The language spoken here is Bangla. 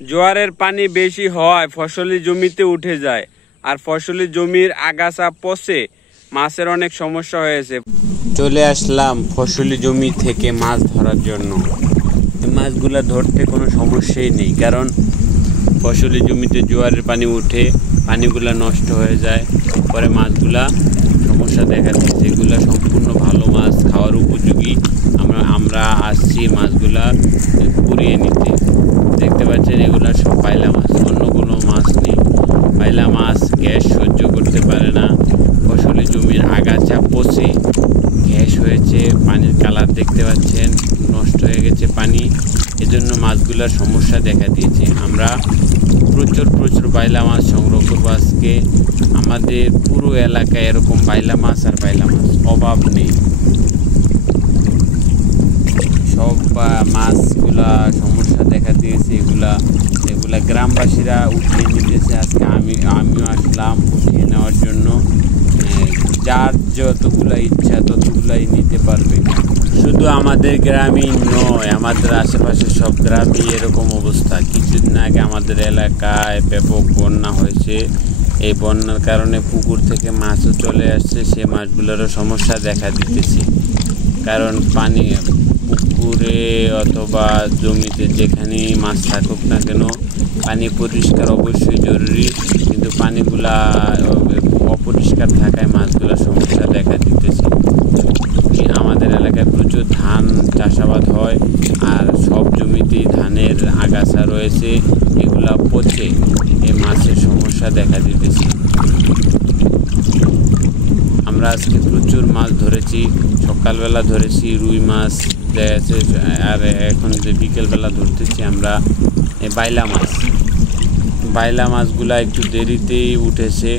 জোয়ারের পানি বেশি হওয়ায় ফসলি জমিতে উঠে যায়, আর ফসলি জমির আগাছা পচে মাছের অনেক সমস্যা হয়েছে। চলে আসলাম ফসলি জমি থেকে মাছ ধরার জন্য। মাছগুলা ধরতে কোনো সমস্যাই নেই, কারণ ফসলি জমিতে জোয়ারের পানি উঠে পানিগুলা নষ্ট হয়ে যায়, পরে মাছগুলা সমস্যা দেখা দিচ্ছে। এগুলা সম্পূর্ণ ভালো মাছ, খাওয়ার উপযোগী। আমরা আসছি মাছগুলা কুড়িয়ে নিতে। দেখতে পাচ্ছেন এগুলা সব পাইলা মাছ, অন্য কোনো মাছ নেই। পাইলা মাছ গ্যাস সহ্য করতে পারে না, ফসলি জমির আগাছা পচে গ্যাস হয়েছে, পানির কালার দেখতে পাচ্ছেন নষ্ট হয়ে গেছে পানি, এজন্য মাছগুলার সমস্যা দেখা দিয়েছে। আমরা প্রচুর বাইলা মাছ সংগ্রহ করবো আজকে। আমাদের পুরো এলাকায় এরকম বাইলা মাছ আর বাইলা মাছ অভাব নেই। সব মাছগুলা সমস্যা দেখা দিয়েছে, এগুলা গ্রামবাসীরা উঠিয়ে নিতেছে। আজকে আমিও আসলাম উঠিয়ে নেওয়ার জন্য। যার যতগুলা ইচ্ছা ততগুলাই নিতে পারবে। শুধু আমাদের গ্রামই নয়, আমাদের আশেপাশে সব গ্রামই এরকম অবস্থা। কিছুদিন আগে আমাদের এলাকায় ব্যাপক বন্যা হয়েছে। এই বন্যার কারণে পুকুর থেকে মাছও চলে আসছে, সে মাছগুলোরও সমস্যা দেখা দিতেছে। কারণ পানি পুকুরে অথবা জমিতে যেখানেই মাছ থাকুক না কেন, পানি পরিষ্কার অবশ্যই জরুরি, কিন্তু পানিগুলা অপরিষ্কার থাকায় মাছগুলা সমস্যা দেখা দিতেছে। আমাদের এলাকায় প্রচুর ধান চাষাবাদ হয়, আর সব জমিতেই ধানের আগাছা রয়েছে, এগুলা পচে এই মাছের সমস্যা দেখা দিতেছে। আমরা আজকে প্রচুর মাছ ধরেছি, সকালবেলা ধরেছি রুই মাছ আছে, আর এখন যে বিকেলবেলা ধরতেছি আমরা বাইলা মাছগুলা একটু দেরিতেই উঠেছে।